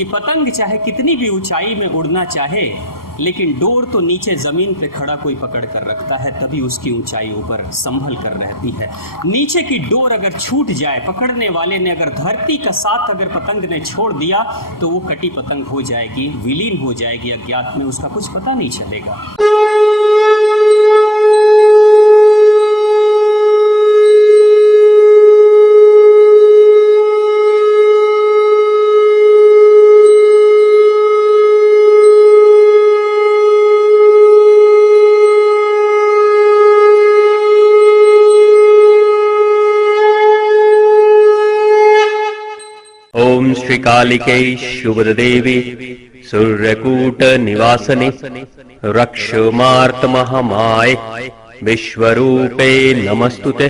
कि पतंग चाहे कितनी भी ऊंचाई में उड़ना चाहे, लेकिन डोर तो नीचे जमीन पे खड़ा कोई पकड़ कर रखता है, तभी उसकी ऊंचाई ऊपर संभल कर रहती है। नीचे की डोर अगर छूट जाए, पकड़ने वाले ने अगर धरती का साथ अगर पतंग ने छोड़ दिया, तो वो कटी पतंग हो जाएगी, विलीन हो जाएगी अज्ञात में, उसका कुछ पता नहीं चलेगा। ओम श्री कालिके शुभदेवी सूर्यकूट निवासने रक्षमार्त महामाय विश्वरूपे नमस्तुते।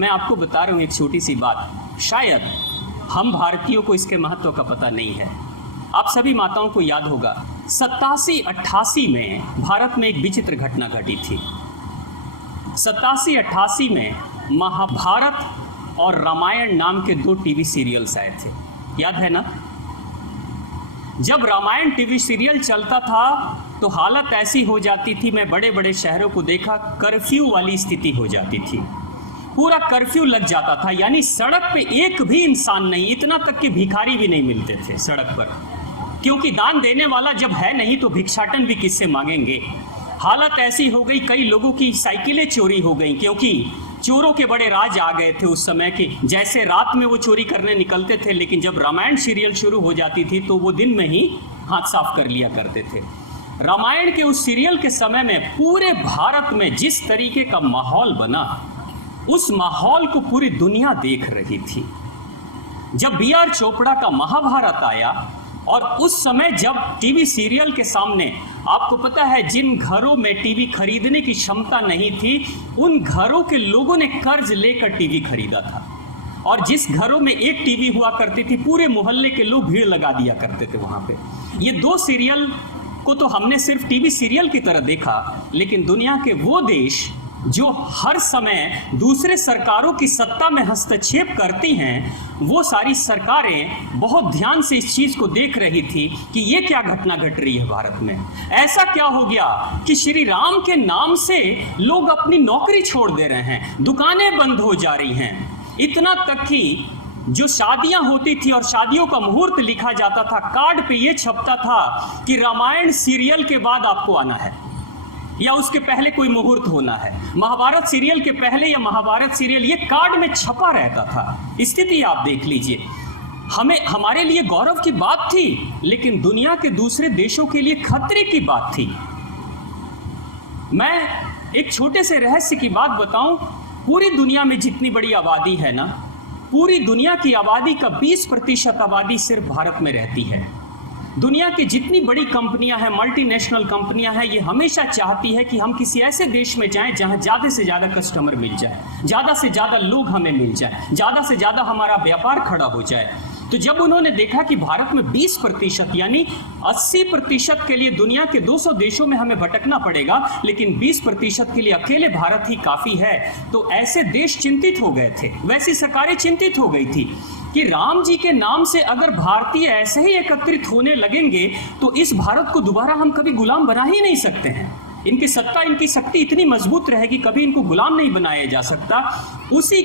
मैं आपको बता रहा हूँ एक छोटी सी बात, शायद हम भारतीयों को इसके महत्व का पता नहीं है। आप सभी माताओं को याद होगा 87-88 में भारत में एक विचित्र घटना घटी थी। 87-88 में महाभारत और रामायण नाम के 2 टीवी सीरियल्स आए थे, याद है ना? जब रामायण टीवी सीरियल चलता था तो हालत ऐसी हो जाती थी, मैं बड़े बड़े शहरों को देखा, कर्फ्यू वाली स्थिति हो जाती थी, पूरा कर्फ्यू लग जाता था, यानी सड़क पे एक भी इंसान नहीं, इतना तक कि भिखारी भी नहीं मिलते थे सड़क पर, क्योंकि दान देने वाला जब है नहीं तो भिक्षाटन भी किससे मांगेंगे। हालत ऐसी हो गई, कई लोगों की साइकिलें चोरी हो गई, क्योंकि चोरों के बड़े राज आ गए थे उस समय की। जैसे रात में वो चोरी करने निकलते थे, लेकिन जब रामायण सीरियल शुरू हो जाती थी तो वो दिन में ही हाथ साफ कर लिया करते थे। रामायण के उस सीरियल के समय में पूरे भारत में जिस तरीके का माहौल बना, उस माहौल को पूरी दुनिया देख रही थी। जब B.R. चोपड़ा का महाभारत आया, और उस समय जब टीवी सीरियल के सामने, आपको पता है जिन घरों में टीवी खरीदने की क्षमता नहीं थी, उन घरों के लोगों ने कर्ज लेकर टीवी खरीदा था, और जिस घरों में एक टीवी हुआ करती थी, पूरे मोहल्ले के लोग भीड़ लगा दिया करते थे वहां पे। ये 2 सीरियल को तो हमने सिर्फ टीवी सीरियल की तरह देखा, लेकिन दुनिया के वो देश जो हर समय दूसरे सरकारों की सत्ता में हस्तक्षेप करती हैं, वो सारी सरकारें बहुत ध्यान से इस चीज को देख रही थी कि ये क्या घटना घट रही है भारत में। ऐसा क्या हो गया कि श्री राम के नाम से लोग अपनी नौकरी छोड़ दे रहे हैं, दुकानें बंद हो जा रही हैं, इतना तक कि जो शादियां होती थी और शादियों का मुहूर्त लिखा जाता था, कार्ड पे ये छपता था कि रामायण सीरियल के बाद आपको आना है या उसके पहले कोई मुहूर्त होना है। महाभारत सीरियल के पहले या महाभारत सीरियल, ये कार्ड में छपा रहता था। स्थिति आप देख लीजिए, हमारे लिए गौरव की बात थी, लेकिन दुनिया के दूसरे देशों के लिए खतरे की बात थी। मैं एक छोटे से रहस्य की बात बताऊं, पूरी दुनिया में जितनी बड़ी आबादी है ना, पूरी दुनिया की आबादी का 20% आबादी सिर्फ भारत में रहती है। दुनिया की जितनी बड़ी कंपनियां हैं, मल्टीनेशनल कंपनियां हैं, ये हमेशा चाहती है कि हम किसी ऐसे देश में जाएं जहां ज्यादा से ज्यादा कस्टमर मिल जाए, ज्यादा से ज्यादा लोग हमें मिल जाए, ज्यादा से ज्यादा हमारा व्यापार खड़ा हो जाए। तो जब उन्होंने देखा कि भारत में 20% यानी 80% के लिए दुनिया के 200 देशों में हमें भटकना पड़ेगा, लेकिन 20% के लिए अकेले भारत ही काफी है, तो ऐसे देश चिंतित हो गए थे, वैसी सरकारें चिंतित हो गई थी कि राम जी के नाम से अगर भारतीय ऐसे ही एकत्रित होने लगेंगे तो इस भारत को दोबारा हम कभी गुलाम बना ही नहीं सकते हैं। इनकी सत्ता, इनकी शक्ति इतनी मजबूत रहेगी, कभी इनको गुलाम नहीं बनाया जा सकता। उसी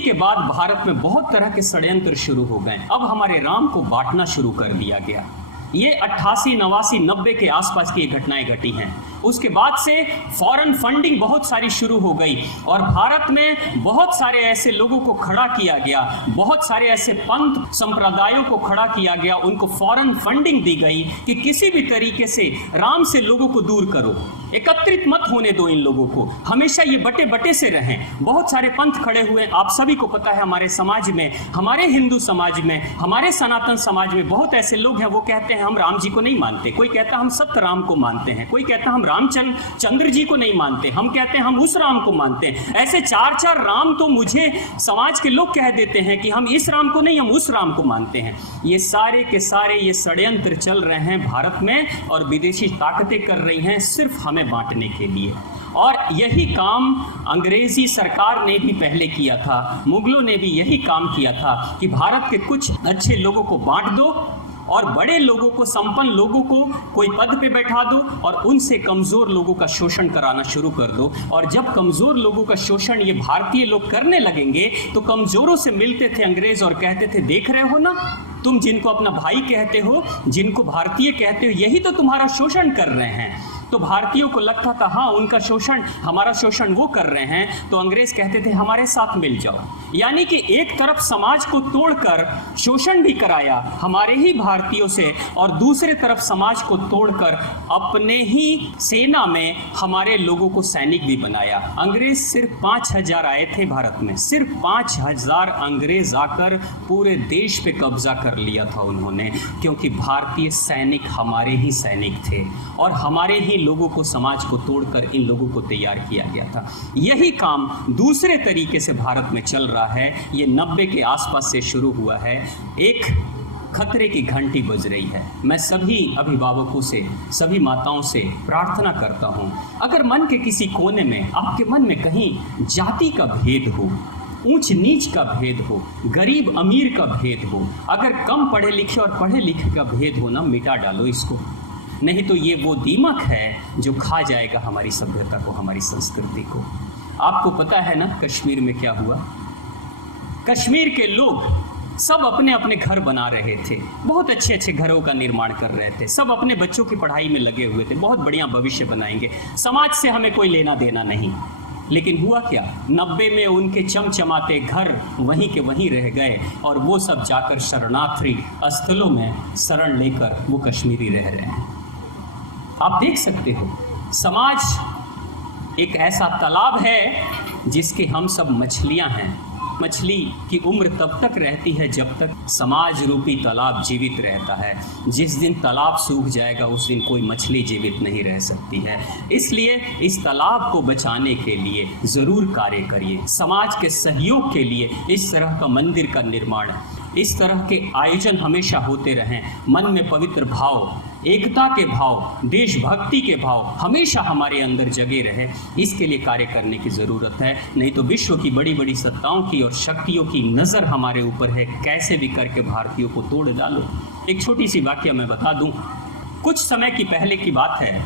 के बाद भारत में बहुत तरह के षड्यंत्र शुरू हो गए। अब हमारे राम को बांटना शुरू कर दिया गया। ये 88, 89, 90 के आसपास की घटनाएं घटी हैं। उसके बाद से फॉरेन फंडिंग बहुत सारी शुरू हो गई और भारत में बहुत सारे ऐसे लोगों को खड़ा किया गया, बहुत सारे ऐसे पंथ संप्रदायों को खड़ा किया गया, उनको फॉरेन फंडिंग दी गई कि किसी भी तरीके से राम से लोगों को दूर करो, एकत्रित मत होने दो इन लोगों को, हमेशा ये बटे बटे से रहें। बहुत सारे पंथ खड़े हुए, आप सभी को पता है हमारे समाज में, हमारे हिंदू समाज में, हमारे सनातन समाज में बहुत ऐसे लोग हैं, वो कहते हैं हम राम जी को नहीं मानते, कोई कहता है हम सत्य राम को मानते हैं, कोई कहता है हम रामचंद्र जी को नहीं मानते, हम कहते हैं हम उस राम को मानते हैं। ऐसे 4-4 राम तो मुझे समाज के लोग कह देते हैं कि हम इस राम को नहीं, हम उस राम को मानते हैं। ये सारे के सारे ये षड्यंत्र चल रहे हैं भारत में और विदेशी ताकतें कर रही हैं सिर्फ हमें बांटने के लिए। और यही काम अंग्रेजी सरकार ने भी पहले किया था, मुगलों ने भी यही काम किया था कि भारत के कुछ अच्छे लोगों को बांट दो और बड़े लोगों को, संपन्न लोगों को कोई पद पे बैठा दो और उनसे कमजोर लोगों का शोषण कराना शुरू कर दो। और जब कमजोर लोगों का शोषण ये भारतीय लोग करने लगेंगे तो कमजोरों से मिलते थे अंग्रेज और कहते थे, देख रहे हो ना, तुम जिनको अपना भाई कहते हो, जिनको भारतीय कहते हो, यही तो तुम्हारा शोषण कर रहे हैं। तो भारतीयों को लगता था हाँ, उनका शोषण, हमारा शोषण वो कर रहे हैं, तो अंग्रेज कहते थे हमारे साथ मिल जाओ। यानी कि एक तरफ समाज को तोड़कर शोषण भी कराया हमारे ही भारतीयों से, और दूसरे तरफ समाज को तोड़कर अपने ही सेना में हमारे लोगों को सैनिक भी बनाया। अंग्रेज सिर्फ 5000 आए थे भारत में, सिर्फ 5000 अंग्रेज आकर पूरे देश पे कब्जा कर लिया था उन्होंने, क्योंकि भारतीय सैनिक हमारे ही सैनिक थे और हमारे ही लोगों को, समाज को तोड़कर इन लोगों को तैयार किया गया था। यही काम दूसरे तरीके से भारत में चल रहा है। ये 90 के आसपास से शुरू हुआ है। एक खतरे की घंटी बज रही है। मैं सभी अभिभावकों से, सभी माताओं से प्रार्थना करता हूं, अगर मन के किसी कोने में, आपके मन में कहीं जाति का भेद हो, ऊंच नीच का भेद हो, गरीब अमीर का भेद हो, अगर कम पढ़े लिखे और पढ़े लिखे का भेद हो ना, मिटा डालो इसको। नहीं तो ये वो दीमक है जो खा जाएगा हमारी सभ्यता को, हमारी संस्कृति को। आपको पता है ना कश्मीर में क्या हुआ? कश्मीर के लोग सब अपने अपने घर बना रहे थे, बहुत अच्छे अच्छे घरों का निर्माण कर रहे थे, सब अपने बच्चों की पढ़ाई में लगे हुए थे, बहुत बढ़िया भविष्य बनाएंगे, समाज से हमें कोई लेना देना नहीं। लेकिन हुआ क्या? 90 में उनके चमचमाते घर वहीं के वहीं रह गए और वो सब जाकर शरणार्थी स्थलों में शरण लेकर वो कश्मीरी रह रहे हैं। आप देख सकते हो, समाज एक ऐसा तालाब है जिसके हम सब मछलियां हैं। मछली की उम्र तब तक रहती है जब तक समाज रूपी तालाब जीवित रहता है। जिस दिन तालाब सूख जाएगा उस दिन कोई मछली जीवित नहीं रह सकती है। इसलिए इस तालाब को बचाने के लिए ज़रूर कार्य करिए। समाज के सहयोग के लिए इस तरह का मंदिर का निर्माण, इस तरह के आयोजन हमेशा होते रहें। मन में पवित्र भाव, एकता के भाव, देशभक्ति के भाव हमेशा हमारे अंदर जगे रहे, इसके लिए कार्य करने की ज़रूरत है। नहीं तो विश्व की बड़ी बड़ी सत्ताओं की और शक्तियों की नज़र हमारे ऊपर है, कैसे भी करके भारतीयों को तोड़ डालो। एक छोटी सी वाकया मैं बता दूं। कुछ समय की पहले की बात है,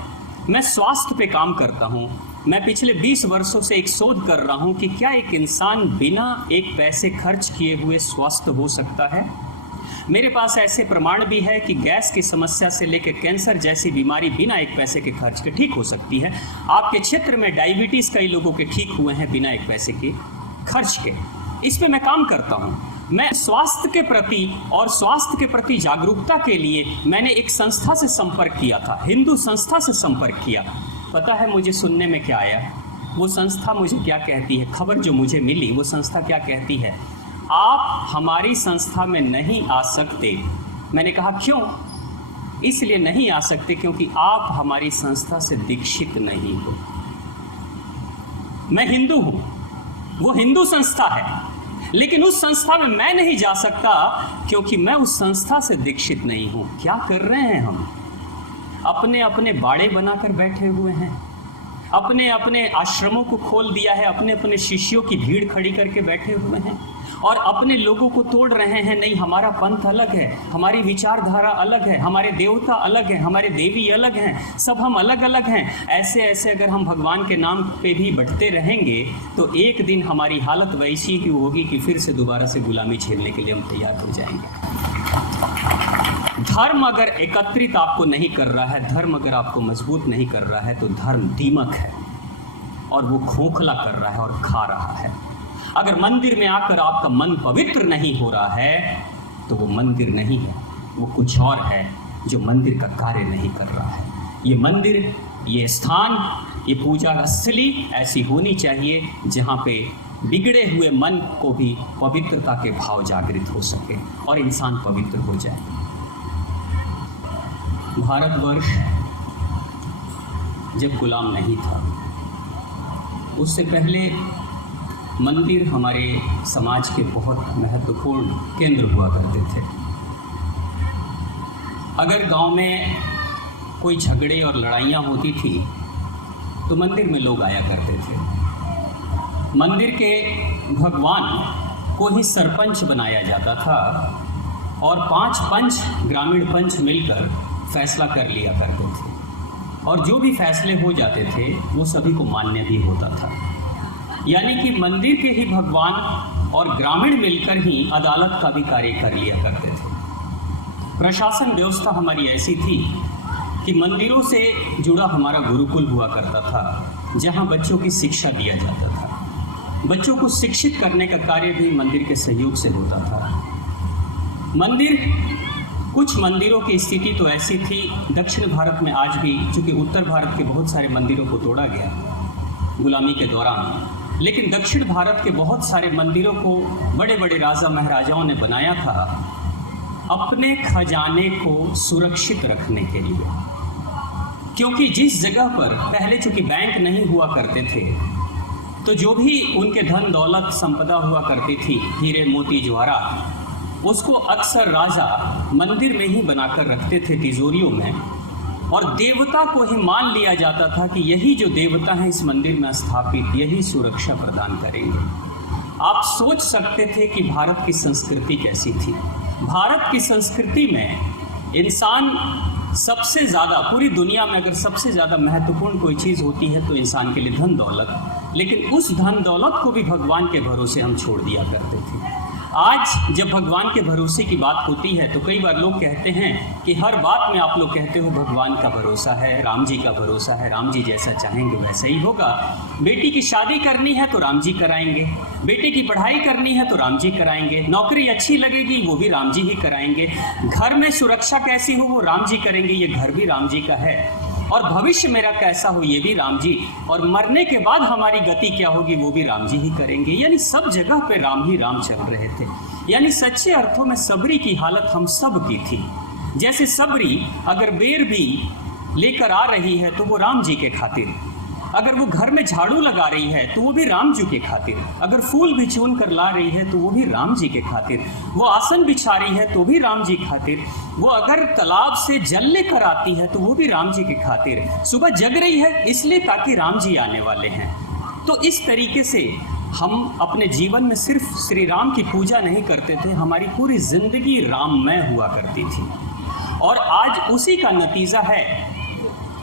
मैं स्वास्थ्य पे काम करता हूं। मैं पिछले 20 वर्षों से एक शोध कर रहा हूं कि क्या एक इंसान बिना एक पैसे खर्च किए हुए स्वस्थ हो सकता है। मेरे पास ऐसे प्रमाण भी है कि गैस की समस्या से लेकर कैंसर जैसी बीमारी बिना एक पैसे के खर्च के ठीक हो सकती है। आपके क्षेत्र में डायबिटीज़ कई लोगों के ठीक हुए हैं बिना एक पैसे के खर्च के। इस पे मैं काम करता हूँ। मैं स्वास्थ्य के प्रति और स्वास्थ्य के प्रति जागरूकता के लिए मैंने एक संस्था से संपर्क किया था, हिंदू संस्था से संपर्क किया। पता है मुझे सुनने में क्या आया? वो संस्था मुझे क्या कहती है, खबर जो मुझे मिली, वो संस्था क्या कहती है, आप हमारी संस्था में नहीं आ सकते। मैंने कहा क्यों? इसलिए नहीं आ सकते क्योंकि आप हमारी संस्था से दीक्षित नहीं हो। मैं हिंदू हूं, वो हिंदू संस्था है, लेकिन उस संस्था में मैं नहीं जा सकता क्योंकि मैं उस संस्था से दीक्षित नहीं हूं। क्या कर रहे हैं हम? अपने अपने बाड़े बनाकर बैठे हुए हैं, अपने अपने आश्रमों को खोल दिया है, अपने अपने शिष्यों की भीड़ खड़ी करके बैठे हुए हैं और अपने लोगों को तोड़ रहे हैं। नहीं, हमारा पंथ अलग है, हमारी विचारधारा अलग है, हमारे देवता अलग हैं, हमारे देवी अलग हैं, सब हम अलग अलग हैं। ऐसे ऐसे अगर हम भगवान के नाम पे भी बढ़ते रहेंगे तो एक दिन हमारी हालत वैसी ही होगी कि फिर से दोबारा से गुलामी झेलने के लिए हम तैयार हो जाएंगे। धर्म अगर एकत्रित आपको नहीं कर रहा है, धर्म अगर आपको मजबूत नहीं कर रहा है, तो धर्म दीमक है और वो खोखला कर रहा है और खा रहा है। अगर मंदिर में आकर आपका मन पवित्र नहीं हो रहा है तो वो मंदिर नहीं है, वो कुछ और है जो मंदिर का कार्य नहीं कर रहा है। ये मंदिर, ये स्थान, ये पूजा असली ऐसी होनी चाहिए जहाँ पे बिगड़े हुए मन को भी पवित्रता के भाव जागृत हो सके और इंसान पवित्र हो जाए। भारतवर्ष जब गुलाम नहीं था, उससे पहले मंदिर हमारे समाज के बहुत महत्वपूर्ण केंद्र हुआ करते थे। अगर गांव में कोई झगड़े और लड़ाइयाँ होती थी तो मंदिर में लोग आया करते थे। मंदिर के भगवान को ही सरपंच बनाया जाता था और 5 पंच, ग्रामीण पंच मिलकर फैसला कर लिया करते थे और जो भी फैसले हो जाते थे वो सभी को मान्य भी होता था। यानी कि मंदिर के ही भगवान और ग्रामीण मिलकर ही अदालत का भी कार्य कर लिया करते थे। प्रशासन व्यवस्था हमारी ऐसी थी कि मंदिरों से जुड़ा हमारा गुरुकुल हुआ करता था, जहां बच्चों की शिक्षा दिया जाता था। बच्चों को शिक्षित करने का कार्य भी मंदिर के सहयोग से होता था। कुछ मंदिरों की स्थिति तो ऐसी थी दक्षिण भारत में आज भी, चूँकि उत्तर भारत के बहुत सारे मंदिरों को तोड़ा गया गुलामी के दौरान, लेकिन दक्षिण भारत के बहुत सारे मंदिरों को बड़े बड़े राजा महाराजाओं ने बनाया था अपने खजाने को सुरक्षित रखने के लिए। क्योंकि जिस जगह पर पहले चूंकि बैंक नहीं हुआ करते थे, तो जो भी उनके धन दौलत संपदा हुआ करती थी, हीरे मोती जवाहरात, उसको अक्सर राजा मंदिर में ही बनाकर रखते थे तिजोरियों में, और देवता को ही मान लिया जाता था कि यही जो देवता है इस मंदिर में स्थापित, यही सुरक्षा प्रदान करेंगे। आप सोच सकते थे कि भारत की संस्कृति कैसी थी। भारत की संस्कृति में इंसान सबसे ज़्यादा, पूरी दुनिया में अगर सबसे ज़्यादा महत्वपूर्ण कोई चीज़ होती है तो इंसान के लिए धन दौलत, लेकिन उस धन दौलत को भी भगवान के भरोसे हम छोड़ दिया करते थे। आज जब भगवान के भरोसे की बात होती है तो कई बार लोग कहते हैं कि हर बात में आप लोग कहते हो भगवान का भरोसा है, राम जी का भरोसा है, राम जी जैसा चाहेंगे वैसा ही होगा। बेटी की शादी करनी है तो राम जी कराएंगे, बेटे की पढ़ाई करनी है तो राम जी कराएंगे, नौकरी अच्छी लगेगी वो भी राम जी ही कराएंगे, घर में सुरक्षा कैसी हो वो राम जी करेंगे, ये घर भी राम जी का है, और भविष्य मेरा कैसा हो ये भी राम जी, और मरने के बाद हमारी गति क्या होगी वो भी राम जी ही करेंगे। यानी सब जगह पे राम ही राम चल रहे थे। यानी सच्चे अर्थों में सबरी की हालत हम सब की थी। जैसे सबरी अगर बेर भी लेकर आ रही है तो वो राम जी के खातिर, अगर वो घर में झाड़ू लगा रही है तो वो भी राम जी के खातिर, अगर फूल भी चुन कर ला रही है तो वो भी राम जी के खातिर, वो आसन बिछा रही है तो भी राम जी खातिर, वो अगर तालाब से जल लेकर आती है तो वो भी राम जी के खातिर, सुबह जग रही है इसलिए ताकि राम जी आने वाले हैं। तो इस तरीके से हम अपने जीवन में सिर्फ श्री राम की पूजा नहीं करते थे, हमारी पूरी जिंदगी राममय हुआ करती थी। और आज उसी का नतीजा है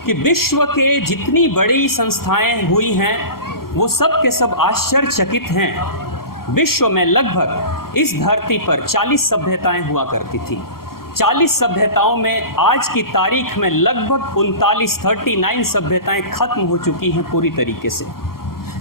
कि विश्व के जितनी बड़ी संस्थाएं हुई हैं वो सब के सब आश्चर्यचकित हैं। विश्व में लगभग इस धरती पर 40 सभ्यताएं हुआ करती थी। 40 सभ्यताओं में आज की तारीख में लगभग 39 सभ्यताएं खत्म हो चुकी हैं पूरी तरीके से।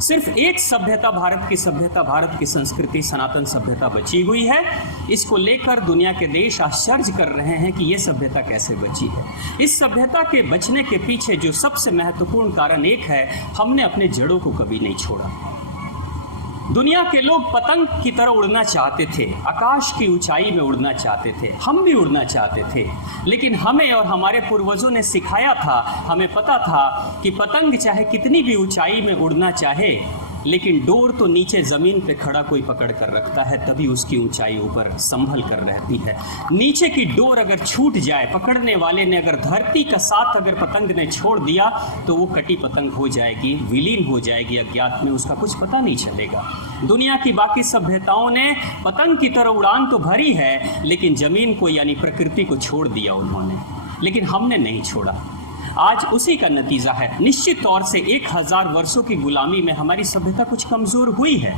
सिर्फ एक सभ्यता, भारत की सभ्यता, भारत की संस्कृति, सनातन सभ्यता बची हुई है। इसको लेकर दुनिया के देश आश्चर्य कर रहे हैं कि ये सभ्यता कैसे बची है। इस सभ्यता के बचने के पीछे जो सबसे महत्वपूर्ण कारण एक है, हमने अपने जड़ों को कभी नहीं छोड़ा। दुनिया के लोग पतंग की तरह उड़ना चाहते थे, आकाश की ऊंचाई में उड़ना चाहते थे, हम भी उड़ना चाहते थे, लेकिन हमें और हमारे पूर्वजों ने सिखाया था, हमें पता था कि पतंग चाहे कितनी भी ऊंचाई में उड़ना चाहे, लेकिन डोर तो नीचे ज़मीन पे खड़ा कोई पकड़ कर रखता है, तभी उसकी ऊंचाई ऊपर संभल कर रहती है। नीचे की डोर अगर छूट जाए, पकड़ने वाले ने अगर धरती का साथ अगर पतंग ने छोड़ दिया तो वो कटी पतंग हो जाएगी, विलीन हो जाएगी अज्ञात में, उसका कुछ पता नहीं चलेगा। दुनिया की बाकी सभ्यताओं ने पतंग की तरह उड़ान तो भरी है, लेकिन ज़मीन को यानी प्रकृति को छोड़ दिया उन्होंने, लेकिन हमने नहीं छोड़ा। आज उसी का नतीजा है। निश्चित तौर से 1000 वर्षों की गुलामी में हमारी सभ्यता कुछ कमज़ोर हुई है,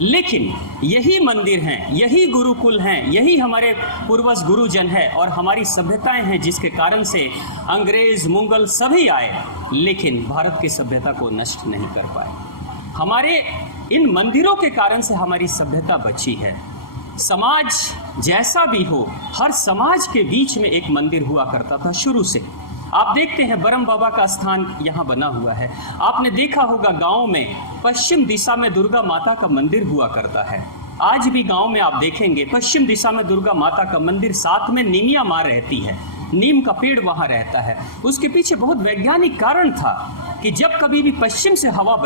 लेकिन यही मंदिर हैं, यही गुरुकुल हैं, यही हमारे पूर्वज गुरुजन हैं और हमारी सभ्यताएं हैं जिसके कारण से अंग्रेज, मुगल सभी आए, लेकिन भारत की सभ्यता को नष्ट नहीं कर पाए। हमारे इन मंदिरों के कारण से हमारी सभ्यता बची है। समाज जैसा भी हो, हर समाज के बीच में एक मंदिर हुआ करता था शुरू से। आप देखते हैं ब्रह्म बाबा का स्थान यहाँ बना हुआ है। आपने देखा होगा गांव में पश्चिम दिशा में दुर्गा माता का मंदिर हुआ करता है। आज भी गांव में आप देखेंगे पश्चिम दिशा में दुर्गा माता का मंदिर, साथ में नीमिया माँ रहती है, नीम का पेड़ वहाँ रहता है। उसके पीछे बहुत वैज्ञानिक कारण था कि जब कभी भी पश्चिम से हवा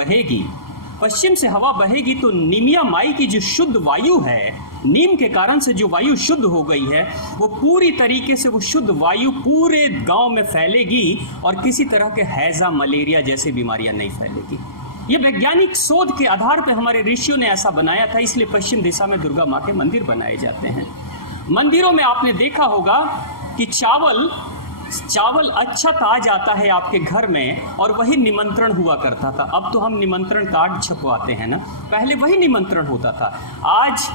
बहेगी तो नीमिया माई की जो शुद्ध वायु है, नीम के कारण से जो वायु शुद्ध हो गई है, वो पूरी तरीके से वो शुद्ध वायु पूरे गांव में फैलेगी और किसी तरह के हैजा, मलेरिया जैसी बीमारियां नहीं फैलेगी। ये वैज्ञानिक शोध के आधार पर हमारे ऋषियों ने ऐसा बनाया था, इसलिए पश्चिम दिशा में दुर्गा माँ के मंदिर बनाए जाते हैं। मंदिरों में आपने देखा होगा कि चावल अच्छा आ जाता है आपके घर में, और वही निमंत्रण हुआ करता था। अब तो हम निमंत्रण कार्ड छपवाते हैं ना, पहले वही निमंत्रण होता था। आज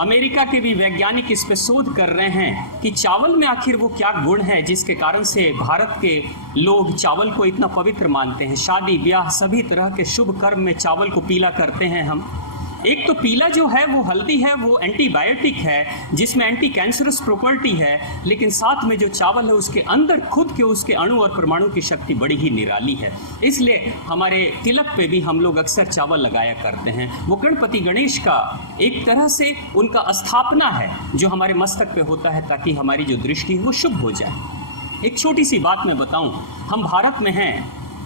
अमेरिका के भी वैज्ञानिक इस पे शोध कर रहे हैं कि चावल में आखिर वो क्या गुण है जिसके कारण से भारत के लोग चावल को इतना पवित्र मानते हैं। शादी ब्याह सभी तरह के शुभ कर्म में चावल को पीला करते हैं हम। एक तो पीला जो है वो हल्दी है, वो एंटीबायोटिक है जिसमें एंटी कैंसरस प्रॉपर्टी है, लेकिन साथ में जो चावल है उसके अंदर खुद के उसके अणु और परमाणु की शक्ति बड़ी ही निराली है। इसलिए हमारे तिलक पे भी हम लोग अक्सर चावल लगाया करते हैं। वो गणपति गणेश का एक तरह से उनका स्थापना है जो हमारे मस्तक पे होता है ताकि हमारी जो दृष्टि है वो शुभ हो जाए। एक छोटी सी बात मैं बताऊं, हम भारत में हैं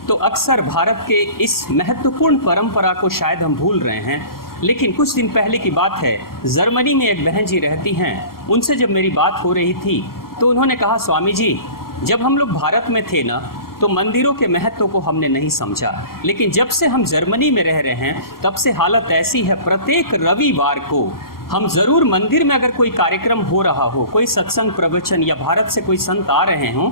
तो अक्सर भारत के इस महत्वपूर्ण परंपरा को शायद हम भूल रहे हैं। लेकिन कुछ दिन पहले की बात है, जर्मनी में एक बहन जी रहती हैं, उनसे जब मेरी बात हो रही थी तो उन्होंने कहा, स्वामी जी जब हम लोग भारत में थे ना तो मंदिरों के महत्व को हमने नहीं समझा, लेकिन जब से हम जर्मनी में रह रहे हैं तब से हालत ऐसी है, प्रत्येक रविवार को हम जरूर मंदिर में अगर कोई कार्यक्रम हो रहा हो, कोई सत्संग प्रवचन या भारत से कोई संत आ रहे हों,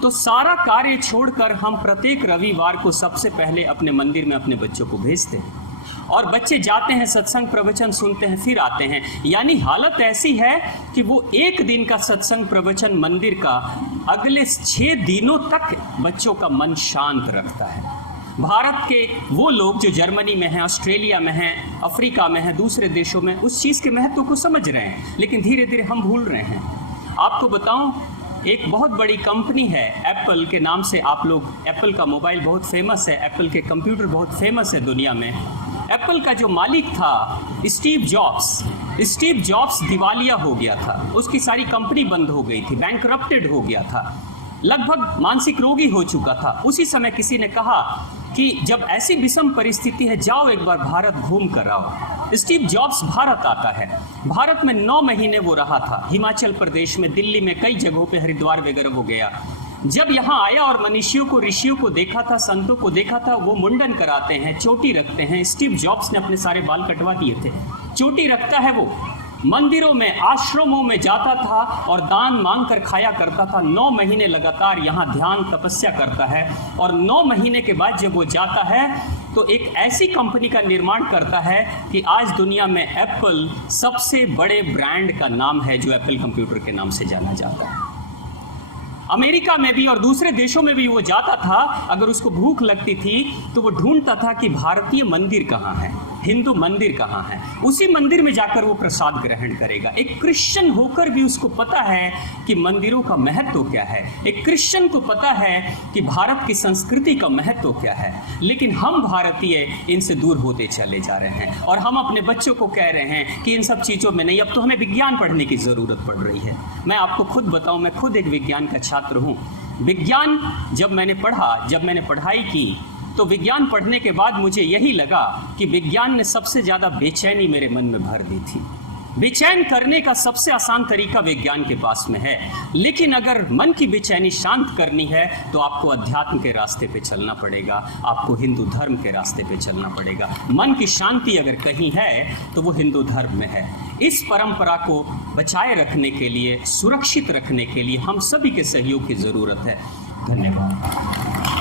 तो सारा कार्य छोड़कर हम प्रत्येक रविवार को सबसे पहले अपने मंदिर में अपने बच्चों को भेजते हैं और बच्चे जाते हैं, सत्संग प्रवचन सुनते हैं, फिर आते हैं। यानी हालत ऐसी है कि वो एक दिन का सत्संग प्रवचन मंदिर का अगले 6 दिनों तक बच्चों का मन शांत रखता है। भारत के वो लोग जो जर्मनी में हैं, ऑस्ट्रेलिया में हैं, अफ्रीका में हैं, दूसरे देशों में उस चीज़ के महत्व को समझ रहे हैं, लेकिन धीरे धीरे हम भूल रहे हैं। आपको बताऊं, एक बहुत बड़ी कंपनी है एप्पल के नाम से, आप लोग, एप्पल का मोबाइल बहुत फेमस है, एप्पल के कंप्यूटर बहुत फेमस है दुनिया में। एप्पल का जो मालिक था स्टीव जॉब्स दिवालिया हो गया था, उसकी सारी कंपनी बंद हो गई थी, बैंकरप्टेड हो गया था, लगभग मानसिक रोगी हो चुका था। उसी समय किसी ने कहा कि जब ऐसी विषम परिस्थिति है, जाओ एक बार भारत घूम कर आओ। स्टीव जॉब्स भारत आता है। भारत में 9 महीने वो रहा था, हिमाचल प्रदेश में, दिल्ली में, कई जगहों पे, हरिद्वार वगैरह वो गया। जब यहाँ आया और मनीषियों को, ऋषियों को देखा था, संतों को देखा था, वो मुंडन कराते हैं, चोटी रखते हैं। स्टीव जॉब्स ने अपने सारे बाल कटवा दिए थे, चोटी रखता है वो। मंदिरों में, आश्रमों में जाता था और दान मांग कर खाया करता था। 9 महीने लगातार यहाँ ध्यान तपस्या करता है और 9 महीने के बाद जब वो जाता है तो एक ऐसी कंपनी का निर्माण करता है कि आज दुनिया में एप्पल सबसे बड़े ब्रांड का नाम है, जो एप्पल कंप्यूटर के नाम से जाना जाता है। अमेरिका में भी और दूसरे देशों में भी वो जाता था, अगर उसको भूख लगती थी तो वो ढूंढता था कि भारतीय मंदिर कहाँ है, हिंदू मंदिर कहाँ है, उसी मंदिर में जाकर वो प्रसाद ग्रहण करेगा। एक क्रिश्चियन होकर भी उसको पता है कि मंदिरों का महत्व क्या है, एक क्रिश्चियन को पता है कि भारत की संस्कृति का महत्व क्या है। लेकिन हम भारतीय इनसे दूर होते चले जा रहे हैं और हम अपने बच्चों को कह रहे हैं कि इन सब चीज़ों में नहीं, अब तो हमें विज्ञान पढ़ने की ज़रूरत पड़ रही है। मैं आपको खुद बताऊं, मैं खुद एक विज्ञान का छात्र हूं। विज्ञान जब मैंने पढ़ाई की तो विज्ञान पढ़ने के बाद मुझे यही लगा कि विज्ञान ने सबसे ज़्यादा बेचैनी मेरे मन में भर दी थी। बेचैन करने का सबसे आसान तरीका विज्ञान के पास में है, लेकिन अगर मन की बेचैनी शांत करनी है तो आपको अध्यात्म के रास्ते पे चलना पड़ेगा, आपको हिंदू धर्म के रास्ते पे चलना पड़ेगा। मन की शांति अगर कहीं है तो वो हिंदू धर्म में है। इस परंपरा को बचाए रखने के लिए, सुरक्षित रखने के लिए हम सभी के सहयोग की ज़रूरत है। धन्यवाद।